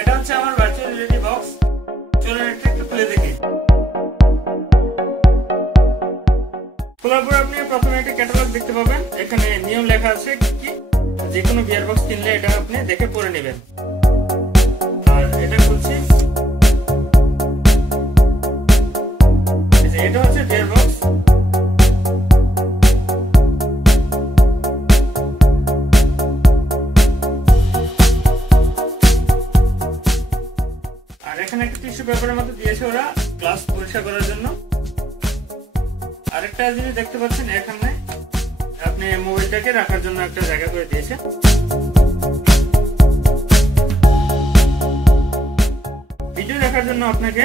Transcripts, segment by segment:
এটা হচ্ছে আমার ভার্চুয়াল রিয়েলিটি বক্স। চলুন এটা একটু খুলে দেখি। খোলার পর আপনি প্রথমে একটা ক্যাটালগ দেখতে পাবেন। এখানে নিয়ম লেখা আছে কি যে কোনো বিয়ার বক্স কিনলে এটা আপনি দেখে পড়ে নেবেন। আর এটা খুলছি, এটা হচ্ছে বিয়ার বক্স। আর এখানে একটা টিস্যু পেপারের মতো দিয়েছে ওরা গ্লাস পরিষ্কার করার জন্য। আরেকটা জিনিস দেখতে পাচ্ছেন, এখানে আপনি মোবাইলটাকে রাখার জন্য একটা জায়গা করে দিয়েছে। ভিডিও দেখার জন্য আপনাকে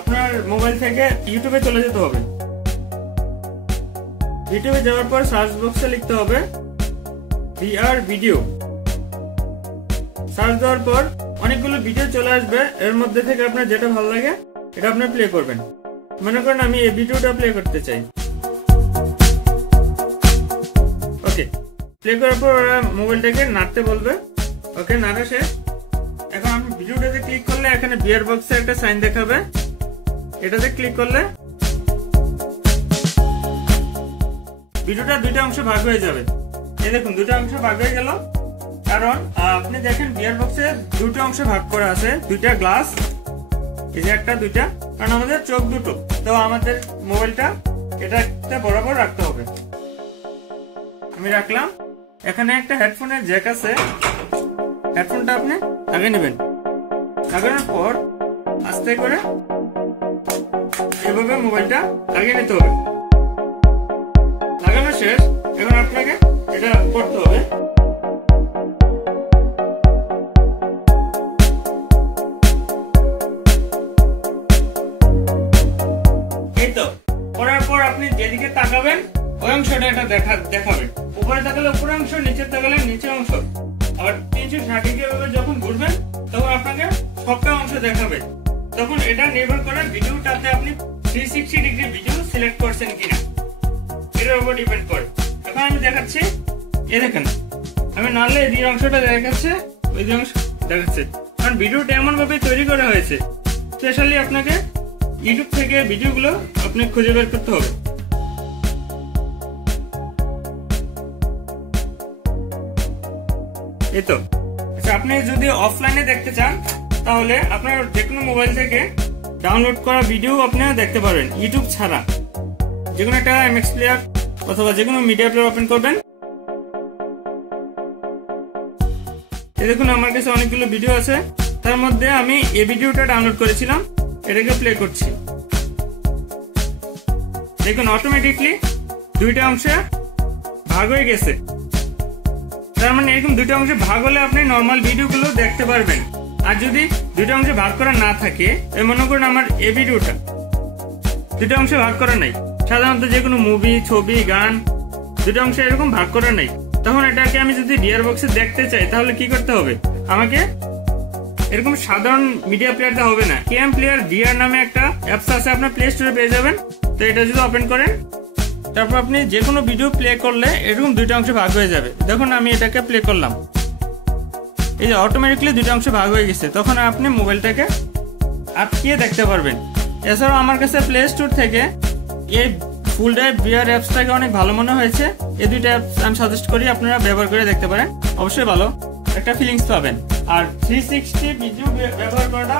আপনার মোবাইল থেকে ইউটিউবে চলে যেতে হবে। ইউটিউবে যাওয়ার পর সার্চ বক্সে লিখতে হবে VR ভিডিও। সার্চ দেওয়ার পর অনেকগুলো ভিডিও চলে আসবে, এর মধ্যে থেকে আপনার যেটা ভালো লাগে এটা আপনি প্লে করবেন। মনে করেন আমি এই ভিডিওটা প্লে করতে চাই। ওকে, প্লে করার পর ওরা মোবাইলটাকে নাড়তে বলবে। ওকে, নাড়া শেষ। এখন আপনি ভিডিওটাতে ক্লিক করলে এখানে বিয়ার বক্সে একটা সাইন দেখাবে, এটাতে ক্লিক করলে ভিডিওটা দুইটা অংশ ভাগ হয়ে যাবে। এই দেখুন দুটো অংশ ভাগ হয়ে গেল, কারণ আপনি দেখেন বিয়ার বক্সে দুটো অংশ ভাগ করা আছে, দুইটা গ্লাস, এই যে একটা দুইটা, কারণ আমাদের চোখ দুটো, তো আমাদের মোবাইলটা এটা একটা বরাবর রাখতে হবে। আমি রাখলাম। এখানে একটা হেডফোনের জ্যাক আছে, হেডফোনটা আপনি লাগিয়ে নেবেন। লাগানোর পর আস্তে করে এভাবে মোবাইলটা লাগিয়ে নিতে হবে। লাগানো শেষ। এখন আপনাকে এটা করতে হবে। এই তো করার পর আপনি যেদিকে তাকাবেন ওই অংশটা এটা দেখাবে। উপরে তাকালে উপরের অংশ, নিচে তাকালে নিচের অংশ। আবার 360 ডিগ্রি যখন ঘুরবেন তখন আপনাকে সবটা অংশ দেখাবে। তখন এটা নির্ভর করে ভিডিওটাতে আপনি 360 ডিগ্রি ভিডিও সিলেক্ট করছেন কিনা, এটার উপর ডিপেন্ড করে। এখন আমি দেখাচ্ছি, এই দেখেন আমি নাড়লে এই অংশটা দেখাচ্ছে, ওই অংশ দেখাচ্ছে, কারণ ভিডিওটা এমন ভাবে তৈরি করা হয়েছে। স্পেশালি আপনাকে ইউটিউব থেকে ভিডিওগুলো আপনি খুঁজে বের করতে হবে। এই তো। আচ্ছা, আপনি যদি অফলাইনে দেখতে চান তাহলে আপনার যে কোনো মোবাইল থেকে ডাউনলোড করা ভিডিও আপনিও দেখতে পারবেন ইউটিউব ছাড়া। যে কোনো একটা MX প্লেয়ার অথবা যে কোনো মিডিয়া প্লেয়ার ওপেন করবেন। এই দেখুন আমার কাছে অনেকগুলো ভিডিও আছে, তার মধ্যে আমি এই ভিডিওটা ডাউনলোড করেছিলাম, এটাকে প্লে করছি। দেখুন অটোমেটিকলি দুইটা অংশে ভাগ হয়ে গেছে। তার মানে এরকম দুইটা অংশে ভাগ হলে আপনি নর্মাল ভিডিওগুলো দেখতে পারবেন। আর যদি দুইটা অংশে ভাগ করা না থাকে, মনে করুন আমার এই ভিডিওটা দুইটা অংশে ভাগ করা নাই, সাধারণত যে কোনো মুভি, ছবি, গান দুটো অংশে এরকম ভাগ করা নাই, তখন এটাকে আমি যদি বিয়ার বক্সে দেখতে চাই তাহলে কি করতে হবে? আমাকে এরকম সাধারণ মিডিয়া প্লেয়ারটা হবে না, কেএম প্লেয়ার VR নামে একটা অ্যাপস আছে, আপনার প্লে স্টোরে পেয়ে যাবেন। তো এটা যদি ওপেন করেন, তারপর আপনি যে কোনো ভিডিও প্লে করলে এরকম দুইটা অংশে ভাগ হয়ে যাবে। দেখুন আমি এটাকে প্লে করলাম, এই যে অটোমেটিকলি দুইটা অংশে ভাগ হয়ে গেছে। তখন আপনি মোবাইলটাকে আটকিয়ে দেখতে পারবেন। এছাড়াও আমার কাছে প্লে স্টোর থেকে এই ফুল ড্রাইভ VR অ্যাপসটাকে অনেক ভালো মনে হয়েছে। এই দুইটা অ্যাপস আমি সাজেস্ট করি আপনারা ব্যবহার করে দেখতে পারেন, অবশ্যই ভালো একটা ফিলিংস পাবেন। আর 360 ভিডিও ব্যবহার করাটা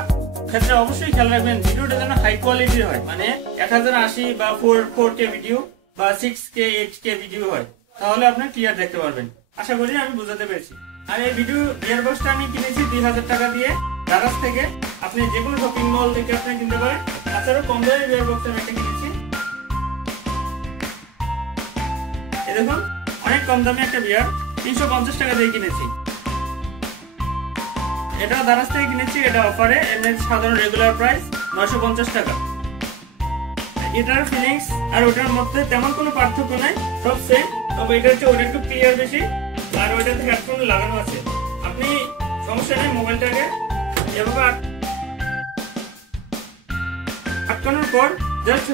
ক্ষেত্রে অবশ্যই খেয়াল রাখবেন ভিডিওটা যেন হাই কোয়ালিটির হয়, মানে 1080 বা 4K ভিডিও বা 6K 8K ভিডিও হয়, তাহলে আপনি ক্লিয়ার দেখতে পারবেন। আশা করি আমি বুঝাতে পেরেছি। আর এই ভিডিও বিয়ার বক্সটা আমি কিনেছি 2000 টাকা দিয়ে দারাজ থেকে। আপনি যে কোনো শপিং মল থেকে আপনি কিনতে পারেন। তাছাড়াও কম দামে বিয়ার বক্স আমি একটা কিনেছি। এই দেখুন অনেক কম দামে একটা বিয়ার 350 টাকা দিয়ে কিনেছি। এটা দারাজ থেকে কিনেছি, এটা অফারে, এমনি সাধারণ রেগুলার প্রাইস 950 টাকা। এটার ফিলিংস আর ওটার মধ্যে তেমন কোনো পার্থক্য নাই, সব সেম। তবে এটা হচ্ছে ওটা একটু ক্লিয়ার বেশি, আর ওইটাতে হেডফোন লাগানো আছে। আপনি সমস্যা নেই, মোবাইলটাকে এভাবে আটকানোর পর জাস্ট